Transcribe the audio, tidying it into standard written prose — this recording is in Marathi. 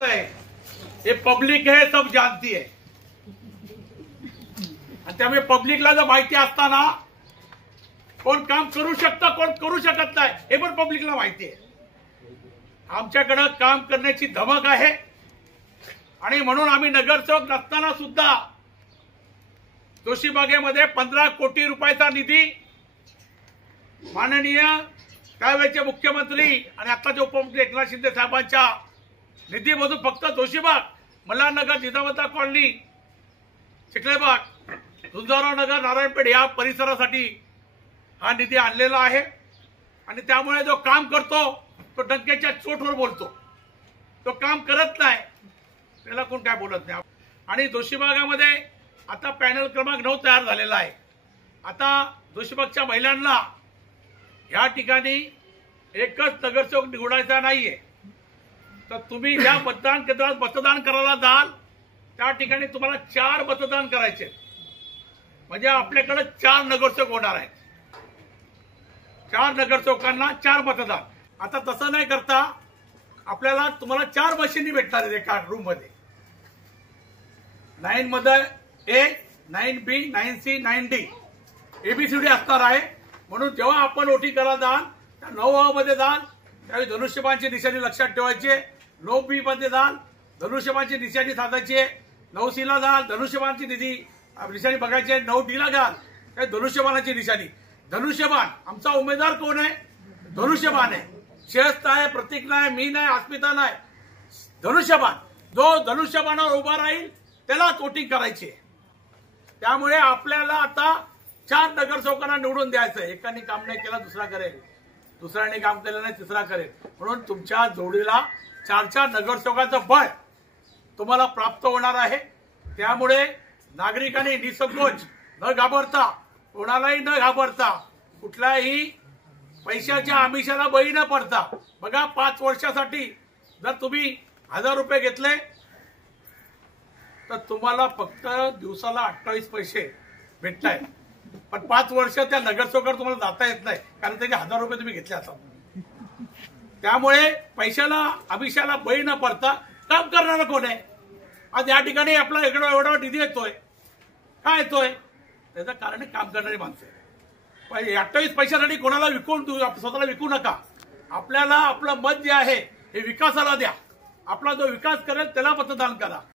ये पब्लिक है, सब जानती है। त्यामुळे पब्लिकला जर माहिती असताना कोण काम करू शकतं कोण करू शकत नाही हे पण पब्लिकला माहिती आहे। आमच्याकडे काम करण्याची धमक आहे आणि म्हणून आम्ही नगरसेवक नसताना सुद्धा जोशीबागेमध्ये 15 कोटी रुपयाचा निधी माननीय त्यावेळेचे मुख्यमंत्री आणि आताचे उपमुख्यमंत्री एकनाथ शिंदे साहेबांच्या निधीमधून फक्त जोशीबाग, मल्हारनगर, जिजामाता कॉलनी, चिखलेबाग, झुंजारराव नगर, नारायणपेठ या परिसरासाठी हा निधी आणलेला आहे। आणि त्यामुळे जो काम करतो तो डंक्याच्या चोटवर बोलतो, तो काम करत नाही त्याला कोण काय बोलत नाही। आणि जोशीबागामध्ये आता पॅनल क्रमांक 9 तयार झालेला आहे। आता जोशीबागच्या महिलांना या ठिकाणी एकच नगरसेवक निवडायचा नाहीये, तर तुम्ही ज्या मतदान केंद्रात मतदान करायला जाल त्या ठिकाणी तुम्हाला 4 मतदान करायचे, म्हणजे आपल्याकडे 4 नगरसेवक होणार आहेत। 4 नगरसेवकांना 4 मतदान। आता तसं नाही करता आपल्याला तुम्हाला 4 मशीनी भेटणार आहेत एका रूम मध्ये। 9 मध्ये ए, 9B, 9C, 9D ABCD असणार आहे। म्हणून जेव्हा आपण वोटिंग करायला जाल त्या 9 मध्ये जाल त्यावेळी धनुष्यबाणची निशाणी लक्षात ठेवायची। 9B मध्ये जाल धनुष्यबाणची निशाणी साधायची। 9C ला जाल धनुष्यबाणची निशाणी बघायची। 9D ला जाल त्या धनुष्यबाणाची निशाणी। धनुष्यबाण आमचा उमेदवार कोण आहे? धनुष्यबाण आहे। शेस्त आहे, प्रतीक नाही, मी नाही, अस्मिता नाही, धनुष्यबाण। जो धनुष्यबाणावर उभा राहील त्याला वोटिंग करायची। त्यामुळे आपल्याला आता 4 नगरसेवकांना निवडून द्यायचं। एकाने काम नाही केलं दुसरा करेल, दुसऱ्याने काम केलं नाही तिसरा करेल, म्हणून तुमच्या जोडीला 4 नगरसेवकांचं बळ तुम्हाला प्राप्त होणार आहे। त्यामुळे नागरिकांनी निसंकोच न घाबरता, कोणालाही न घाबरता, कुठल्याही पैशाच्या आमिषाला बळी न पडता, बघा 5 वर्षासाठी जर तुम्ही 1000 रुपये घेतले तर तुम्हाला फक्त दिवसाला 28 पैसे भेटतायत, पण 5 वर्ष त्या नगरसेवकावर तुम्हाला जाता येत नाही, कारण त्याचे 1000 रुपये तुम्ही घेतले असतात। त्यामुळे पैशाला आमिषाला बळी न पडता काम करणारा कोण आहे? आज या ठिकाणी आपला एवढा निधी येतोय, काय येतोय? त्याचं कारण काम करणारी माणसं आहे। 28 पैशासाठी कोणाला विकून स्वतःला विकू नका। आपल्याला आपलं मत जे आहे हे विकासाला द्या। आपला जो विकास करेल त्याला मतदान करा।